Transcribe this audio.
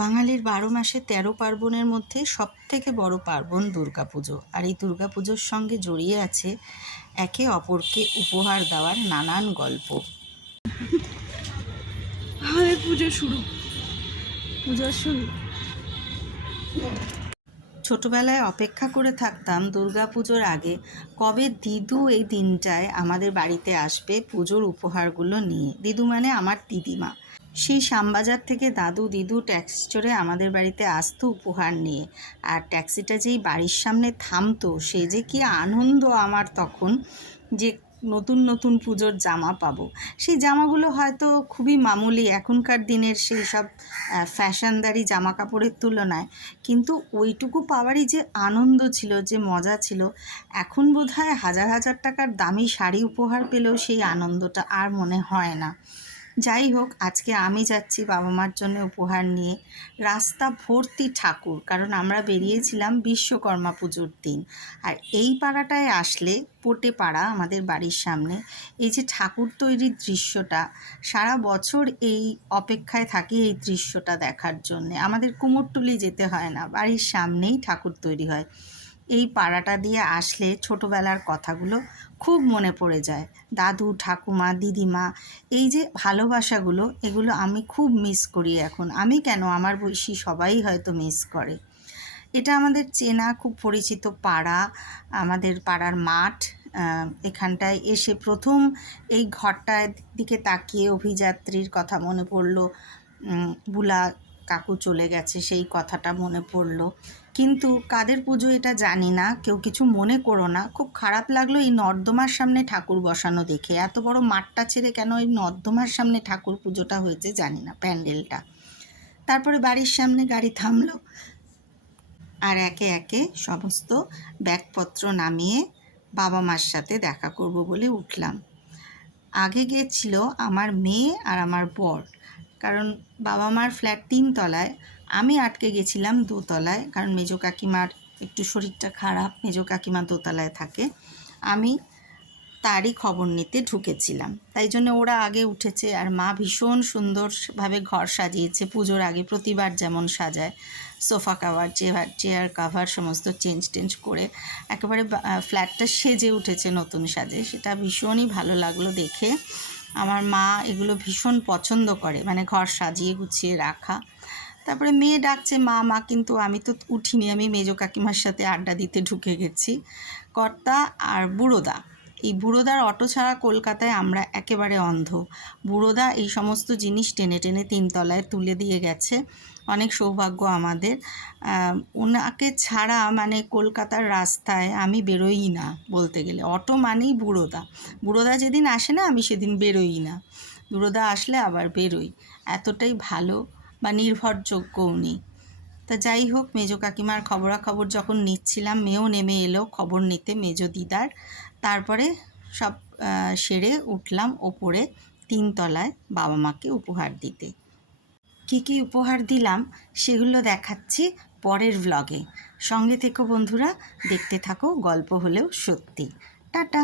বাঙালির বারো মাসে তেরো পার্বণের মধ্যে সব থেকে বড় পার্বণ দুর্গাপুজো। আর এই দুর্গাপুজোর সঙ্গে জড়িয়ে আছে একে অপরকে উপহার দেওয়ার নানান গল্প। আমাদের পুজো শুরু। পূজার শুরু। ছোটবেলায় অপেক্ষা করে থাকতাম দুর্গাপুজোর আগে কবে দিদু এই দিনটায় আমাদের বাড়িতে আসবে পুজোর উপহারগুলো নিয়ে। দিদু মানে আমার দিদিমা। সেই শ্যামবাজার থেকে দাদু দিদু ট্যাক্সি চড়ে আমাদের বাড়িতে আসতো উপহার নিয়ে। আর ট্যাক্সিটা যেই বাড়ির সামনে থামতো, সে যে কি আনন্দ আমার তখন যে নতুন নতুন পুজোর জামা পাবো। সেই জামাগুলো হয়তো খুবই মামুলি এখনকার দিনের সেই সব ফ্যাশনদারি জামা কাপড়ের তুলনায়। কিন্তু ওইটুকু পাওয়ারই যে আনন্দ ছিল, যে মজা ছিল, এখন বোধহয় হাজার হাজার টাকার দামি শাড়ি উপহার পেলেও সেই আনন্দটা আর মনে হয় না। যাই হোক, আজকে আমি যাচ্ছি বাবা মার জন্য উপহার নিয়ে। রাস্তা ভর্তি ঠাকুর, কারণ আমরা বেরিয়েছিলাম বিশ্বকর্মা পুজোর দিন। আর এই পাড়াটায় আসলে পোটে পাড়া আমাদের বাড়ির সামনে। এই যে ঠাকুর তৈরির দৃশ্যটা, সারা বছর এই অপেক্ষায় থাকি এই দৃশ্যটা দেখার জন্যে। আমাদের কুমোরটুলি যেতে হয় না, বাড়ির সামনেই ঠাকুর তৈরি হয়। এই পাড়াটা দিয়ে আসলে ছোটোবেলার কথাগুলো খুব মনে পড়ে যায়। দাদু, ঠাকুমা, দিদিমা, এই যে ভালোবাসাগুলো, এগুলো আমি খুব মিস করি এখন। আমি কেন? আমার বয়সী সবাই হয়তো মিস করে। এটা আমাদের চেনা, খুব পরিচিত পাড়া, আমাদের পাড়ার মাঠ এখানটায় এসে প্রথম এই ঘরটার দিকে তাকিয়ে অভিযাত্রীর কথা মনে পড়ল। বুলা কাকু চলে গেছে, সেই কথাটা মনে পড়ল। কিন্তু কাদের পুজো এটা জানি না, কেউ কিছু মনে করো না। খুব খারাপ লাগল এই নর্দমার সামনে ঠাকুর বসানো দেখে। এত বড় মাঠটা ছেড়ে কেন এই নর্দমার সামনে ঠাকুর পুজোটা হয়েছে জানি না, প্যান্ডেলটা। তারপরে বাড়ির সামনে গাড়ি থামলো। আর একে একে সমস্ত ব্যাগপত্র নামিয়ে বাবা মার সাথে দেখা করব বলে উঠলাম। আগে গিয়েছিল আমার মেয়ে আর আমার বর। কারণ বাবা মার ফ্ল্যাট তিনতলায় আমি আটকে গেছিলাম দোতলায় কারণ মেজো কাকিমার একটু শরীরটা খারাপ, মেজো কাকিমা দোতলায় থাকে, আমি তারই খবর নিতে ঢুকেছিলাম। তাই জন্য ওরা আগে উঠেছে আর মা ভীষণ সুন্দরভাবে ঘর সাজিয়েছে, পুজোর আগে প্রতিবার যেমন সাজায়, sofa cover, chair chair cover, সমস্ত চেঞ্জ টেঞ্জ করে একেবারে ফ্ল্যাটটা সেজে উঠেছে নতুন সাজে, সেটা ভীষণই ভালো লাগল দেখে। আমার মা এগুলো ভীষণ পছন্দ করে। মানে ঘর সাজিয়ে গুছিয়ে রাখা। তারপরে মেয়ে ডাকছে, মা মা, কিন্তু আমি তো উঠিনি। আমি মেজো কাকিমার সাথে আড্ডা দিতে ঢুকে গেছি। কর্তা আর বুড়োদা। এই বুড়োদার অটো ছাড়া কলকাতায় আমরা একেবারে অন্ধ। বুড়োদা এই সমস্ত জিনিস টেনে টেনে তিনতলায় তুলে দিয়ে গেছে। অনেক সৌভাগ্য আমাদের। ওনাকে ছাড়া মানে কলকাতার রাস্তায় আমি বেরোই না বলতে গেলে। অটো মানেই বুড়োদা। বুড়োদা যেদিন আসে না, আমি সেদিন বেরোই না। বুড়োদা আসলে আবার বেরোই। এতটাই ভালো বা নির্ভরযোগ্য উনি। তা যাই হোক, মেজো কাকিমার খবরাখবর যখন নিচ্ছিলাম, মেয়েও নেমে এলো। খবর নিতে মেজো দিদার। তারপরে সব সেরে উঠলাম ওপরে তিনতলায় বাবা মাকে উপহার দিতে। কী কী উপহার দিলাম সেগুলো দেখাচ্ছি পরের ব্লগে সঙ্গে থেকো বন্ধুরা, দেখতে থাকো, গল্প হলেও সত্যি। টাটা!